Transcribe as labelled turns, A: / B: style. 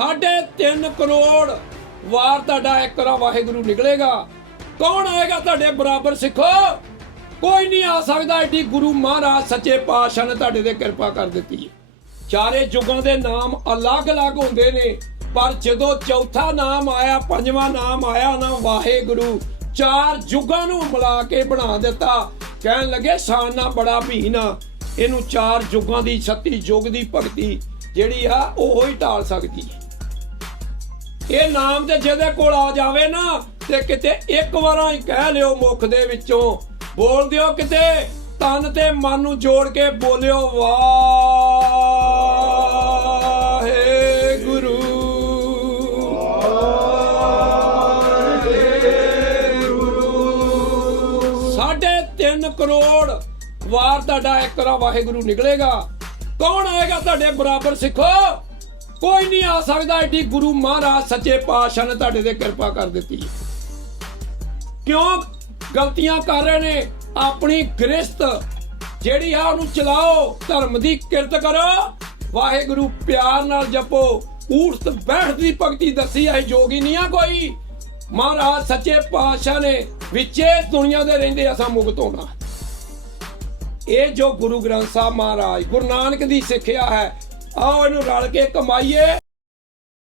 A: ਸਾਢੇ 3 ਕਰੋੜ ਵਾਰ ਤੁਹਾਡਾ ਇੱਕ ਰਾ ਵਾਹਿਗੁਰੂ ਨਿਕਲੇਗਾ। ਕੌਣ ਆਏਗਾ ਤੁਹਾਡੇ ਬਰਾਬਰ ਸਿੱਖੋ? ਕੋਈ ਨਹੀਂ ਆ ਸਕਦਾ, ਐਡੀ ਗੁਰੂ ਮਹਾਰਾਜ ਸੱਚੇ ਪਾਤਸ਼ਾਹ ਨੇ ਤੁਹਾਡੇ ਤੇ ਕਿਰਪਾ ਕਰ ਦਿੱਤੀ ਹੈ। ਚਾਰੇ ਯੁੱਗਾਂ ਦੇ ਨਾਮ ਅਲੱਗ-ਅਲੱਗ ਹੁੰਦੇ ਨੇ, ਪਰ ਜਦੋਂ ਚੌਥਾ ਨਾਮ ਆਇਆ, ਪੰਜਵਾਂ ਨਾਮ ਆਇਆ, ਨਾ ਵਾਹਿਗੁਰੂ ਚਾਰ ਯੁੱਗਾਂ ਨੂੰ ਮਿਲਾ ਕੇ ਬਣਾ ਦਿੱਤਾ। ਕਹਿਣ ਲੱਗੇ, ਸਾਨਾ ਬੜਾ ਭੀਨਾ ਇਹਨੂੰ ਚਾਰ ਯੁੱਗਾਂ ਦੀ, ਸੱਤੀ ਯੁੱਗ ਦੀ ਭਗਤੀ ਜਿਹੜੀ ਆ, ਉਹ ਹੀ ਢਾਲ ਸਕਦੀ ਹੈ। ਇਹ ਨਾਮ ਤੇ ਜਿਹਦੇ ਕੋਲ ਆ ਜਾਵੇ ਨਾ, ਤੇ ਕਿਤੇ ਇੱਕ ਵਾਰਾਂ ਹੀ ਕਹਿ ਲਿਓ ਮੁਖ ਦੇ ਵਿੱਚੋਂ। ਬੋਲ ਦਿਓ ਕਿਤੇ, ਤਨ ਤੇ ਮਨ ਨੂੰ ਜੋੜ ਕੇ ਬੋਲਿਓ, ਵਾਹਿਗੁਰੂ। ਸਾਢੇ 3 ਕਰੋੜ ਵਾਰ ਤੁਹਾਡਾ ਇੱਕ ਰਾ ਵਾਹਿਗੁਰੂ ਨਿਕਲੇਗਾ। ਕੌਣ ਆਏਗਾ ਤੁਹਾਡੇ ਬਰਾਬਰ ਸਿੱਖੋ? ਕੋਈ ਨਹੀਂ ਆ ਸਕਦਾ ਐਡੀ ਗੁਰੂ ਮਹਾਰਾਜ ਸੱਚੇ ਪਾਤਸ਼ਾਹ ਨੇ ਤੁਹਾਡੇ ਤੇ ਕਿਰਪਾ ਕਰ ਦਿੱਤੀ। ਕਿਉਂ ਗਲਤੀਆਂ ਕਰ ਰਹੇ ਨੇ? ਆਪਣੀ ਗ੍ਰਸਤ ਜਿਹੜੀ ਆ ਉਹਨੂੰ ਚਲਾਓ, ਧਰਮ ਦੀ ਕਿਰਤ ਕਰੋ, ਵਾਹਿਗੁਰੂ ਪਿਆਰ ਨਾਲ ਜਪੋ ਊਠ ਬੈਠ ਦੀ ਭਗਤੀ ਦੱਸੀ ਹੈ ਜੋਗੀ ਨਹੀਂ ਆ ਕੋਈ। ਮਹਾਰਾਜ ਸੱਚੇ ਪਾਤਸ਼ਾਹ ਨੇ ਵਿੱਚੇ ਦੁਨੀਆ ਦੇ ਰਹਿੰਦੇ ਅਸਾਂ ਮੁਕਤ ਹੋਣਾ। ਇਹ ਜੋ ਗੁਰੂ ਗ੍ਰੰਥ ਸਾਹਿਬ ਮਹਾਰਾਜ, ਗੁਰੂ ਨਾਨਕ ਦੀ ਸਿੱਖਿਆ ਹੈ ਆਓ ਇਹਨੂੰ ਰਲ ਕੇ ਕਮਾਈਏ।